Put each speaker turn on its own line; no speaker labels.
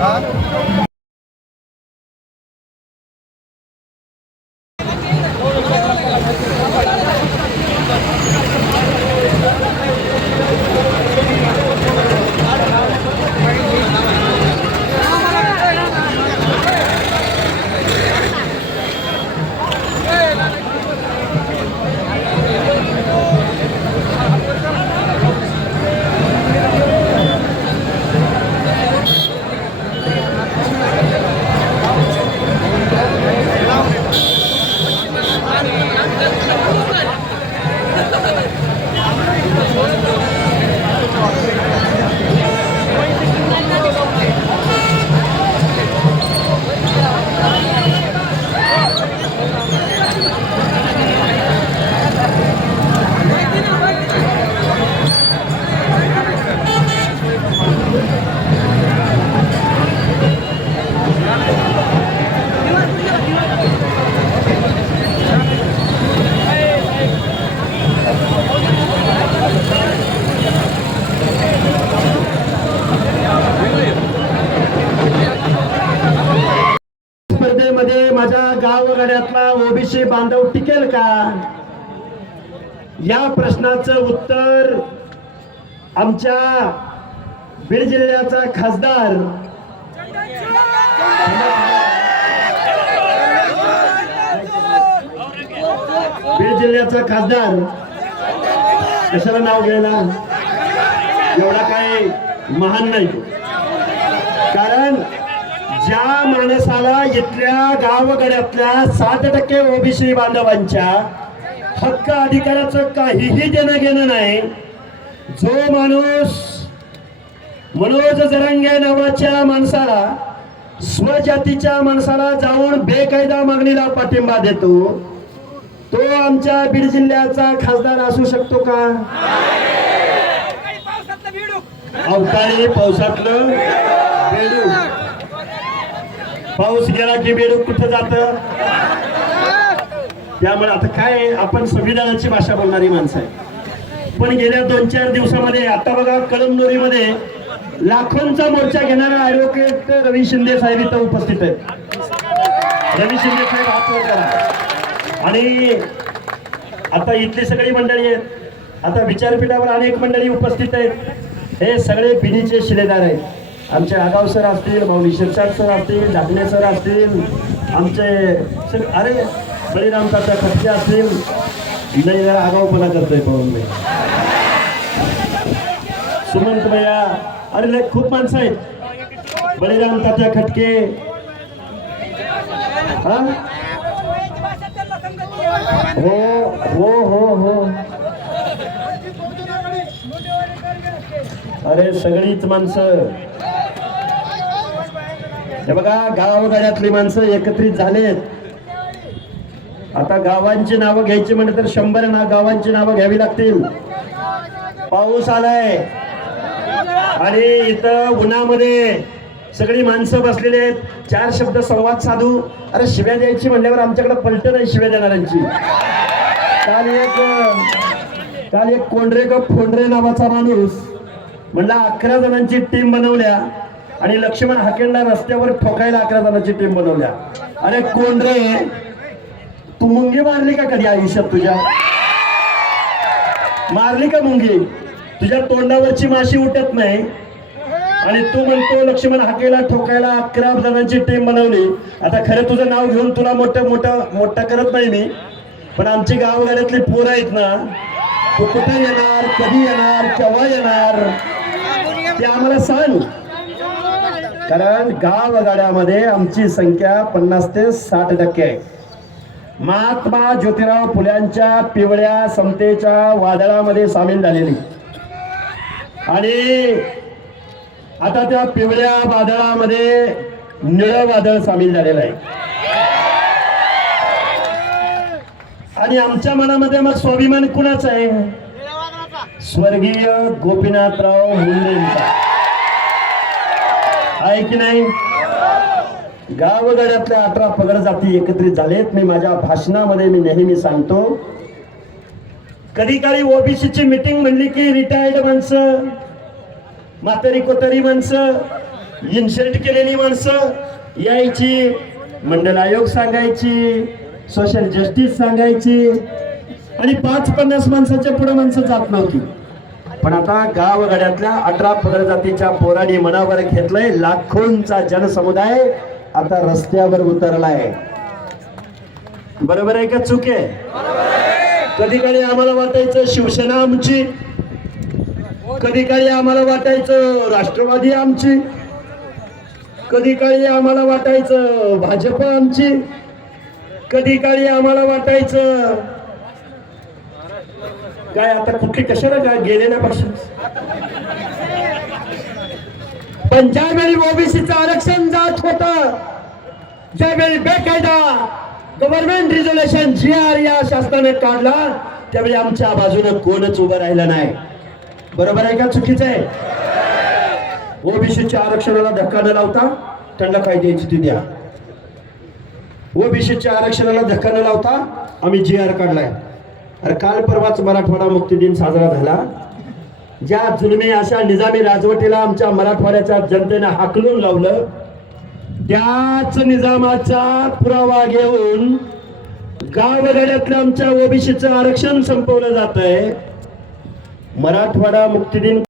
Ha? माझ्या गावगाड्यातला OBC बांधव टिकेल का? या प्रश्नाचं उत्तर आमच्या बीड जिल्ह्याचा खासदार बीड जिल्ह्याचा खासदार कशाला नाव घ्यायला? एवढा काय महान नाही कारण ज्या माणसाला इथल्या गावगड्यातल्या सात टक्के ओबीसी बांधवांच्या हक्क अधिकाराचं काहीही देणं घेणं नाही जो माणूस मनोज जरांगे नावाच्या माणसाला स्वजातीच्या माणसाला जाऊन बेकायदा मागणीला पाठिंबा देतो तो आमच्या बीड जिल्ह्याचा खासदार असू शकतो का? अवकाळी पावसातलं पाऊस गेला की बेडूक कुठं जात? त्यामुळे आता काय आहे, आपण संविधानाची भाषा बोलणारी माणसं आहे पण गेल्या दोन चार दिवसामध्ये आता बघा कळमनुरीमध्ये लाखोंचा मोर्चा घेणारा ऍडव्होकेट रवी शिंदे साहेब इथं उपस्थित आहेत. रवी शिंदे साहेब हात करा. आणि आता इथली सगळी मंडळी आहेत. आता विचारपीठावर अनेक मंडळी उपस्थित आहेत. हे सगळे बिनीचे शिलेदार आहेत. आमचे आगाव सर असतील भाऊ शिरसाट सर असतील ढाकणे सर असतील आमचे अरे बळीराम तात्या खटके असतील. नाही जरा आगाऊपणा करतोय पाहून मी सुमंत भैया अरे लय खूप माणसं आहेत. बळीराम तात्या खटके. हा? हो हो हो हो. अरे सगळीच माणसं. हे बघा गावागाड्यातली माणसं एकत्रित झालेत. आता गावांची नावं घ्यायची म्हणजे तर शंभर ना गावांची नावं घ्यावी लागतील. पाऊस आलाय. आणि इथं उन्हामध्ये सगळी माणसं बसलेली आहेत. चार शब्द संवाद साधू. अरे शिव्या द्यायची म्हणल्यावर आमच्याकडे पलट नाही शिव्या देणाऱ्यांची. काल एक काल एक कोंडरे का फोंडरे नावाचा माणूस म्हणला अकरा जणांची टीम बनवल्या. आणि लक्ष्मण हाकेंडा रस्त्यावर ठोकायला अकरा जणांची टीम बनवल्या. अरे कोंडरे तू मुंगी मारली का कधी आयुष्यात तुझ्या? मारली का मुंगी? तुझ्या तोंडावरची माशी उठत नाही. आणि तू म्हणतो लक्ष्मण हाकेला ठोकायला अकरा जणांची टीम बनवली. आता खरं तुझं नाव घेऊन तुला मोठं मोठं मोठा करत नाही मी. पण आमची गावगाड्यातली पोरं आहेत ना तू कुठे येणार कधी येणार केव्हा येणार ते आम्हाला सांग. कारण गावगाड्यामध्ये आमची संख्या पन्नास ते साठ टक्के आहे. महात्मा ज्योतिराव फुल्यांच्या पिवळ्या समतेच्या वादळामध्ये सामील झालेली. आणि आता त्या पिवळ्या वादळामध्ये निळं वादळ सामील झालेलं आहे. आणि आमच्या मनामध्ये मग स्वाभिमान कुणाचा आहे? स्वर्गीय गोपीनाथराव मुंडेंचा. आहे की नाही? गावगाड्यातल्या अठरा पगड जाती एकत्रित झालेत. मी माझ्या भाषणामध्ये मी नेहमी सांगतो. कधी काळी ओबीसीची मिटिंग म्हणली की रिटायर्ड माणसं म्हातारी कोतारी माणसं इन्शर्ट केलेली माणसं यायची मंडल आयोग सांगायची सोशल जस्टिस सांगायची. आणि पाच पन्नास माणसाच्या पुढे माणसं जात नव्हती. पण आता गावगाड्यातल्या अठरा पगड जातीच्या पोरांनी मनावर घेतलंय लाखोंचा जनसमुदाय आता रस्त्यावर उतरलाय. बरोबर आहे का चूक आहे? कधी कधी आम्हाला वाटायचं शिवसेना आमची? कधी काळी आम्हाला वाटायचं राष्ट्रवादी आमची? कधी काळी आम्हाला वाटायचं भाजप आमची? कधी काळी आम्हाला वाटायचं काय आता कुठली कशाला काय गेले ना पक्ष पण ज्यावेळी ओबीसीचं आरक्षण जात होत ज्यावेळी बेकायदा गव्हर्नमेंट रिझोल्युशन जी आर या शासनाने काढला त्यावेळी आमच्या बाजूने कोणच उभं राहिलं नाही. बरोबर आहे का? चुकीचं आहे. ओबीसीच्या आरक्षणाला धक्का न लावता त्यांना काय द्यायची ती द्या. ओबीसीच्या आरक्षणाला धक्का न लावता आम्ही जी आर काढलाय. अरे काल परवाच मराठवाडा मुक्ती दिन साजरा झाला. ज्या जुलमी अशा निजामी राजवटीला आमच्या मराठवाड्याच्या जनतेने हाकलून लावलं त्याच निजामाचा पुरावा घेऊन गावगाड्यातल्या आमच्या ओबीसीचं आरक्षण संपवलं जात आहे मराठवाडा मुक्ती दिन